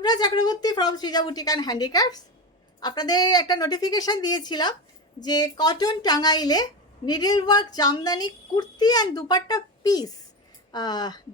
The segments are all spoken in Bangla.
Shubhra Chakraborty from Srija boutique and handicrafts. আপনাদের একটা নোটিফিকেশান দিয়েছিলাম যে কটন টাঙ্গাইলে needle work jamdani kurti and dupatta piece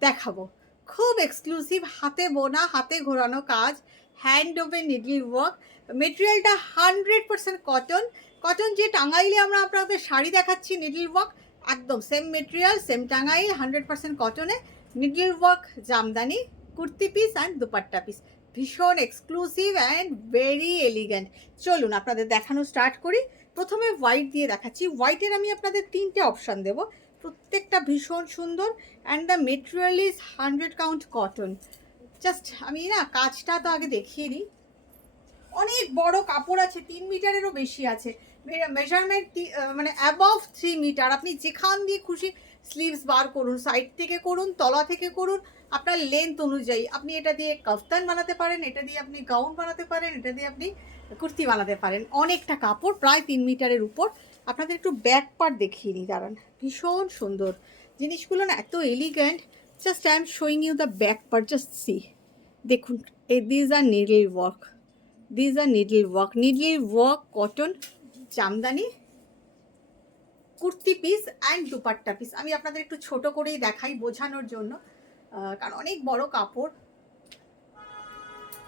দেখাবো। খুব এক্সক্লুসিভ, হাতে বোনা, হাতে ঘোরানো কাজ, হ্যান্ড ওভেন নিডল ওয়ার্ক। মেটেরিয়ালটা 100% কটন। কটন যে টাঙ্গাইলে আমরা আপনাদের শাড়ি দেখাচ্ছি নিডল ওয়ার্ক, একদম সেম মেটেরিয়াল, সেম টাঙ্গাইল, 100% কটনে needle work jamdani kurti piece and dupatta piece. ভীষণ এক্সক্লুসিভ অ্যান্ড ভেরি এলিগেন্ট। চলুন আপনাদের দেখানো স্টার্ট করি। প্রথমে হোয়াইট দিয়ে দেখাচ্ছি। হোয়াইটের আমি আপনাদের 3টে অপশান দেবো, প্রত্যেকটা ভীষণ সুন্দর and the material is 100 count cotton. Just আমি না কাজটা তো আগে দেখিয়ে দিই। অনেক বড় কাপড় আছে, 3 মিটারেরও বেশি আছে মেজারমেন্ট, মানে অ্যাবভ 3 মিটার। আপনি যেখান দিয়ে খুশি স্লিভস বার করুন, সাইড থেকে করুন, তলা থেকে করুন, আপনার লেন্থ অনুযায়ী আপনি এটা দিয়ে কাফতান বানাতে পারেন, এটা দিয়ে আপনি গাউন বানাতে পারেন, এটা দিয়ে আপনি কুর্তি বানাতে পারেন। অনেকটা কাপড়, প্রায় 3 মিটারের উপর। আপনাদের একটু ব্যাক পার্ট দেখিয়ে নিই, দাঁড়ান। ভীষণ সুন্দর জিনিসগুলো না, এত elegant. Just I am showing you the back part, just see. দেখুন, these are needle work, these are needle work cotton jamdani kurti piece and dupatta piece. আমি আপনাদের একটু ছোট করেই দেখাই বোঝানোর জন্য, কারণ অনেক বড় কাপড়।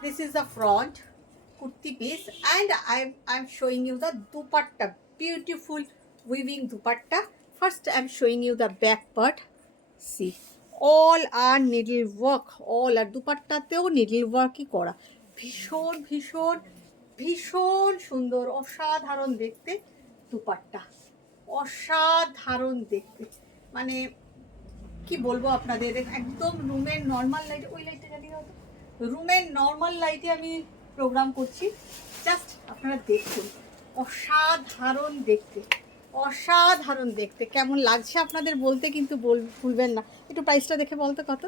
This is the front kurti piece and I am showing you the dupatta, beautiful weaving dupatta. First I am showing you the back part, see all are needle work, all are দুপাট্টাতেও নিডল ওয়ার্কই করা। ভীষণ ভীষণ ভীষণ সুন্দর, অসাধারণ দেখতে দুপাট্টা, অসাধারণ দেখতে। মানে কি বলবো আপনাদের, একদম রুমের নর্মাল লাইটে, ওই লাইটটা জ্বালিয়ে হতো, রুমের নর্মাল লাইটে আমি প্রোগ্রাম করছি। জাস্ট আপনারা দেখুন, অসাধারণ দেখতে, অসাধারণ দেখতে। কেমন লাগছে আপনাদের বলতে কিন্তু ভুলবেন না। একটু প্রাইসটা দেখে বলতে কত।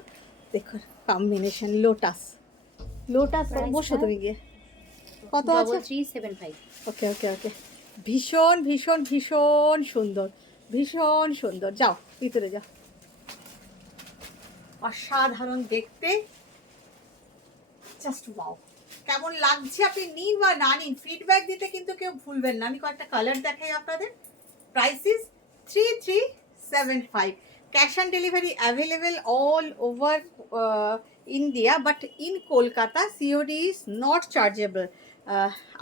দেখুন কম্বিনেশন, লোটাস, লোটাস। বসো তুমি গিয়ে, কত আছে? 375। ওকে ওকে ওকে। ভীষণ ভীষণ ভীষণ সুন্দর, ভীষণ সুন্দর। যাও ভিতরে যাও, অসাধারণ দেখতে, জাস্ট ওয়াও। কেমন লাগছে আপনি নিন বা না নিন, ফিডব্যাক দিতে কিন্তু কেউ ভুলবেন না। আমি কয়েকটা কালার দেখাই আপনাদের। Price is 3375। Cash on delivery available all over India, but in Kolkata COD is not chargeable.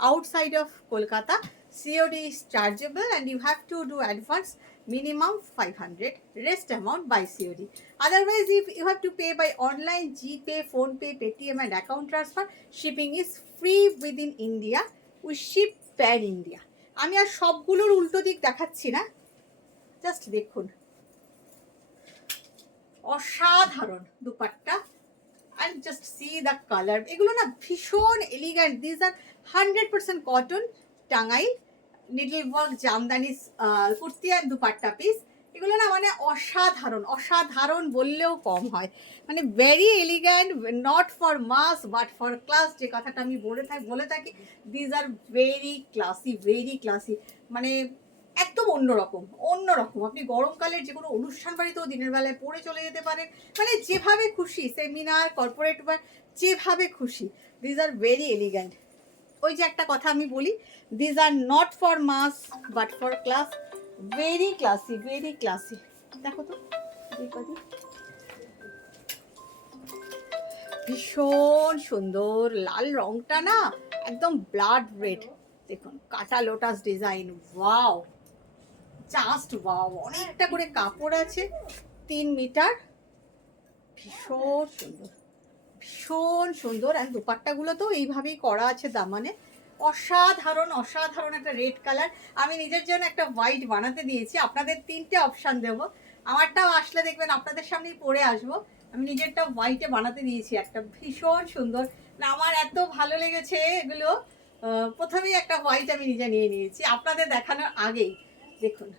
Outside of Kolkata COD is chargeable and you have to do advance minimum 500, rest amount by COD. Otherwise, if you have to pay by online, GPay, PhonePe, Paytm and account transfer, shipping is free within India. We ship pan India. আমি আর সবগুলোর উল্টো দিক দেখাচ্ছি না, জাস্ট দেখুন, অসাধারণ dupatta. and just see the color. এগুলো না ভীষণ elegant. This are 100% cotton Tangail needle work jamdani kurti আর দুপাট্টা পিস। এগুলো না মানে অসাধারণ, অসাধারণ বললেও কম হয়। মানে very elegant, not for mass but for class, যে কথাটা আমি বলে থাকি। This are very classy, very classy. মানে একদম অন্যরকম, অন্যরকম। আপনি গরমকালের যে কোনো অনুষ্ঠান বাড়িতেও দিনের বেলায় পরে চলে যেতে পারেন, মানে যেভাবে খুশি, সেমিনার, কর্পোরেট ওয়ার, যেভাবে খুশি। This are very elegant. ওই যে একটা কথা আমি বলি, this are not for mass but for class, very classy, very classy. দেখো তো ভীষণ সুন্দর, লাল রংটা না একদম ব্লাড রেড। দেখুন কাটা lotus design, wow, just wow. অনেকটা করে কাপড় আছে, 3 মিটার। ভীষণ সুন্দর, ভীষণ সুন্দর। আর দুপাট্টাগুলো তো এইভাবেই করা আছে দামানে। অসাধারণ, অসাধারণ একটা রেড কালার। আমি নিজের জন্য একটা হোয়াইট বানাতে দিয়েছি। আপনাদের 3টে অপশান দেবো, আমারটাও আসলে দেখবেন আপনাদের সামনেই পরে আসবো। আমি নিজেরটা হোয়াইটে বানাতে দিয়েছি একটা, ভীষণ সুন্দর না, আমার এত ভালো লেগেছে এগুলো। প্রথমেই একটা হোয়াইট আমি নিজে নিয়ে নিয়েছি আপনাদের দেখানোর আগেই। দেখুন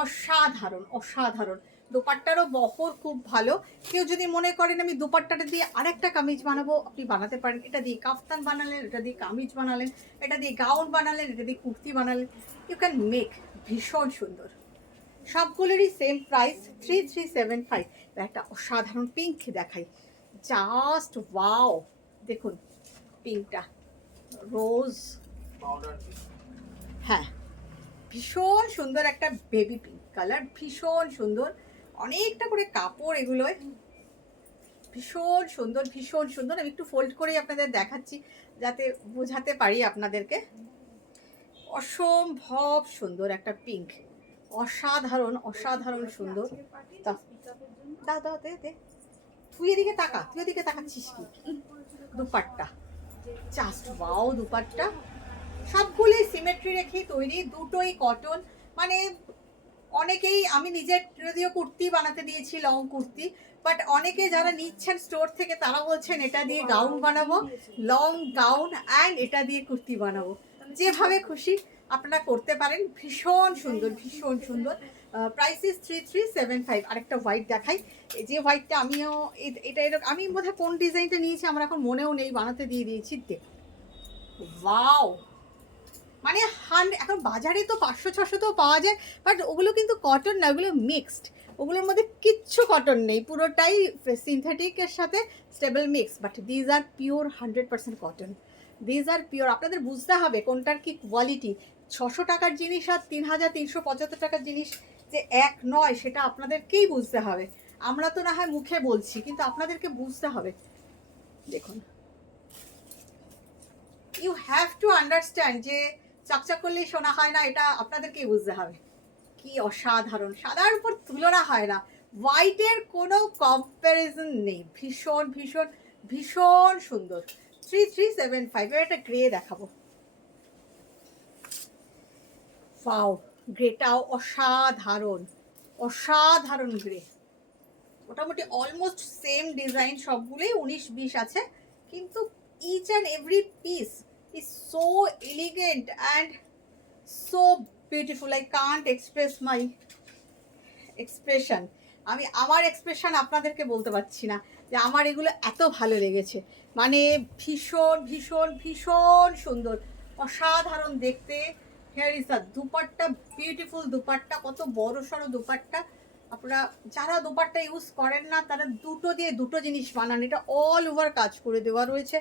অসাধারণ, অসাধারণ। দোপাট্টারও বহর খুব ভালো। কেউ যদি মনে করেন আমি দোপাট্টাটা দিয়ে আরেকটা কামিজ বানাবো, আপনি বানাতে পারেন। এটা দিয়ে কাফতান বানালেন, এটা দিয়ে কামিজ বানালেন, এটা দিয়ে গাউন বানালেন, এটা দিয়ে কুর্তি বানালেন, ইউ ক্যান মেক। ভীষণ সুন্দর, সবগুলোরই সেম প্রাইস 3375। একটা অসাধারণ পিঙ্ক দেখাই, জাস্ট ওয়াও, দেখুন পিঙ্কটা রোজ, হ্যাঁ ভীষণ সুন্দর একটা বেবি পিঙ্ক কালার, ভীষণ সুন্দর, অনেকটা করে কাপড় এগুলোয়, ভীষণ সুন্দর ভীষণ সুন্দর। আমি একটু ফোল্ড করেই আপনাদের দেখাচ্ছি যাতে বোঝাতে পারি আপনাদেরকে। অসম্ভব সুন্দর একটা পিঙ্ক, অসাধারণ অসাধারণ সুন্দর। দাও দাও দে দে, তুই এদিকে তাকা, তুই এদিকে তাকাচ্ছিস কি? দুপাট্টা জাস্ট ওয়াও, দুপাট্টা সবগুলোই সিমেট্রি রেখে তৈরি, দুটোই কটন। মানে অনেকেই, আমি নিজের যদিও কুর্তি বানাতে দিয়েছি, লং কুর্তি, বাট অনেকে যারা নিচ্ছেন স্টোর থেকে তারা বলছেন এটা দিয়ে গাউন বানাবো, লং গাউন অ্যান্ড এটা দিয়ে কুর্তি বানাবো, যেভাবে খুশি আপনারা করতে পারেন। ভীষণ সুন্দর ভীষণ সুন্দর। Price is 3375। আরেকটা হোয়াইট দেখাই, এই যে হোয়াইটটা আমিও এটা এরকম, আমি বোধহয় কোন ডিজাইনটা নিয়েছি আমার এখন মনেও নেই, বানাতে দিয়ে দিয়েছি। দেখ ওয়াও, মানে এখন বাজারে তো 500-600 তো পাওয়া যায়, বাট ওগুলো কিন্তু কটন না, ওগুলো মিক্সড, ওগুলোর মধ্যে কিচ্ছু কটন নেই, পুরোটাই সিনথেটিকের সাথে stable mix. But these are pure 100% cotton, these are pure. আপনাদের বুঝতে হবে কোনটার কি কোয়ালিটি। 600 টাকার জিনিস আর 3375 টাকার জিনিস যে এক নয়, সেটা আপনাদেরকেই বুঝতে হবে। আমরা তো না হয় মুখে বলছি, কিন্তু আপনাদেরকে বুঝতে হবে। দেখুন, ইউ হ্যাভ টু আন্ডারস্ট্যান্ড যে চকচক করলেই শোনা হয় না, এটা আপনাদেরকেই বুঝতে হবে। কি অসাধারণ, সাদার উপর তুলনা হয় না, হোয়াইটের কোনো কম্প্যারিজন নেই, ভীষণ ভীষণ ভীষণ সুন্দর। 3375 এর একটা গ্রে দেখাবো। ওয়াও, গ্রেটাও অসাধারণ অসাধারণ গ্রে, মোটামুটি অলমোস্ট সেম ডিজাইন, সবগুলোই 19-20 আছে, কিন্তু each and every piece is so elegant and so beautiful. I can't express my expression. আমি আমার এক্সপ্রেশন আপনাদেরকে বলতে পারছি না যে আমার এগুলো এত ভালো লেগেছে। মানে ভীষণ ভীষণ ভীষণ সুন্দর, অসাধারণ দেখতে। Hair is the dupatta, beautiful dupatta, কত বড় সড়ো দুপাট্টা। আপনারা যারা দুপাট্টা ইউজ করেন না তারা দুটো দিয়ে দুটো জিনিস বানান, এটা অল ওভার কাজ করে দেওয়া রয়েছে,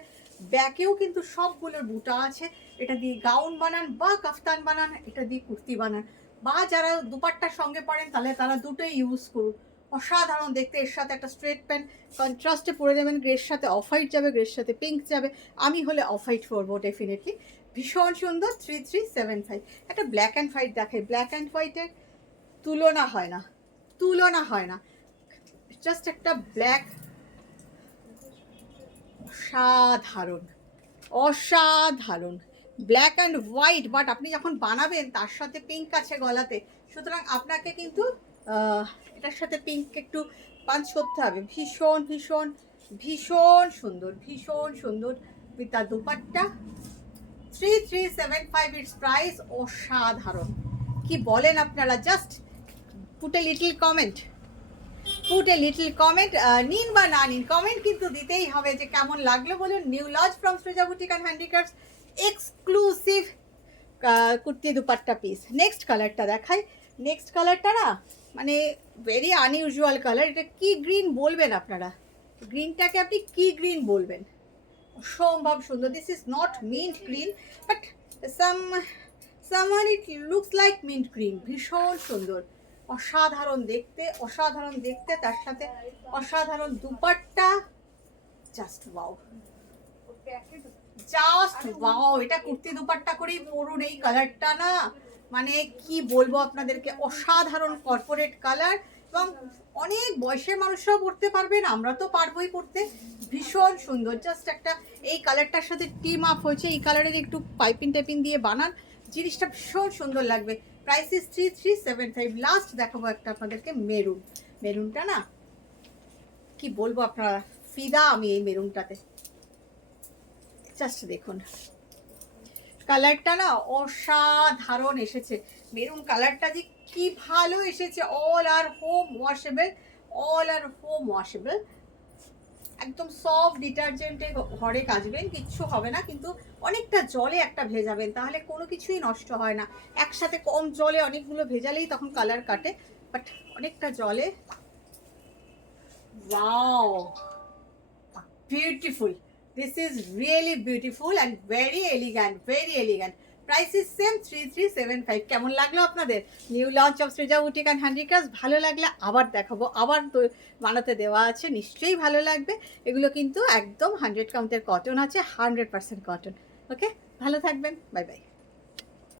ব্যাকেও কিন্তু সবগুলোর বুটা আছে। এটা দিয়ে গাউন বানান বা কাফতান বানান, এটা দিয়ে কুর্তি বানান, বা যারা দুপাট্টার সঙ্গে পরেন তাহলে তারা দুটোই ইউজ করুন। অসাধারণ দেখতে। এর সাথে একটা স্ট্রেট প্যান্ট কন্ট্রাস্টে পরে দেবেন, গ্রের সাথে অফ হোয়াইট যাবে, গ্রের সাথে পিঙ্ক যাবে, আমি হলে অফ হোয়াইট পরবো ডেফিনেটলি। ভীষণ সুন্দর। 3375। একটা ব্ল্যাক অ্যান্ড হোয়াইট দেখাই, ব্ল্যাক অ্যান্ড হোয়াইটের তুলনা হয় না, তুলনা হয় না, জাস্ট একটা ব্ল্যাক, অসাধারণ অসাধারণ ব্ল্যাক অ্যান্ড হোয়াইট। বাট আপনি যখন বানাবেন তার সাথে পিঙ্ক আছে গলাতে, সুতরাং আপনাকে কিন্তু এটার সাথে পিঙ্ক একটু পাঞ্চ করতে হবে। ভীষণ ভীষণ ভীষণ সুন্দর ভীষণ সুন্দর with the dupatta. 3375 it's price. অসাধারণ, কি বলেন আপনারা? Just put a little comment, put a little comment. নিন বা না নিন, কমেন্ট কিন্তু দিতেই হবে যে কেমন লাগলো বলুন। নিউ লজ from Srija boutique and handicrafts, exclusive kurti dupatta piece. Next কালারটা দেখাই। নেক্সট কালারটা না মানে ভেরি আনইউজুয়াল কালার। এটা কি গ্রিন বলবেন আপনারা? গ্রিনটাকে আপনি কি গ্রিন বলবেন? অসম্ভব সুন্দর। This is not mint green, but someone it looks like mint green. ভীষণ সুন্দর, অসাধারণ দেখতে অসাধারণ দেখতে, তার সাথে অসাধারণ dupatta. Just wow, just wow. এটা কুর্তি দুপাট্টা করেই পরুন এই কালারটা না, মানে কি বলবো আপনাদেরকে, অসাধারণ কর্পোরেট কালার, এবং অনেক বয়সের মানুষরাও পরতে পারবেন, আমরা তো পারবোই পরতে। ভীষণ সুন্দর, জাস্ট একটা এই কালারটার সাথে টিম আপ হয়েছে, এই কালারের একটু পাইপিং টাইপিং দিয়ে বানান, জিনিসটা ভীষণ সুন্দর লাগবে। Price is 3375। লাস্ট দেখাবো একটা আপনাদেরকে মেরুন। মেরুনটা না কি বলবো, আপনারা ফিদা আমি এই মেরুনটাতে। জাস্ট দেখুন কালারটা না অসাধারণ এসেছে, মেরুন কালারটা যে কি ভালো এসেছে। অল আর হোম ওয়াশেবল, অল আর হোম ওয়াশেবল, একদম সফট ডিটারজেন্টে ঘরে কাচবেন কিচ্ছু হবে না, কিন্তু অনেকটা জলে একটা ভেজাবেন, তাহলে কোনো কিছুই নষ্ট হয় না। একসাথে কম জলে অনেকগুলো ভেজালেই তখন কালার কাটে, বাট অনেকটা জলে। Wow, beautiful this is really beautiful and very elegant. Price is same 3375। কেমন লাগলো আপনাদের new launch of Srija boutique and handicrafts? ভালো লাগলে আবার দেখাবো, আবার বানাতে দেওয়া আছে, নিশ্চয়ই ভালো লাগবে। এগুলো কিন্তু একদম 100 কাউন্টের কটন আছে, 100% কটন। ওকে, ভালো থাকবেন, বাই বাই।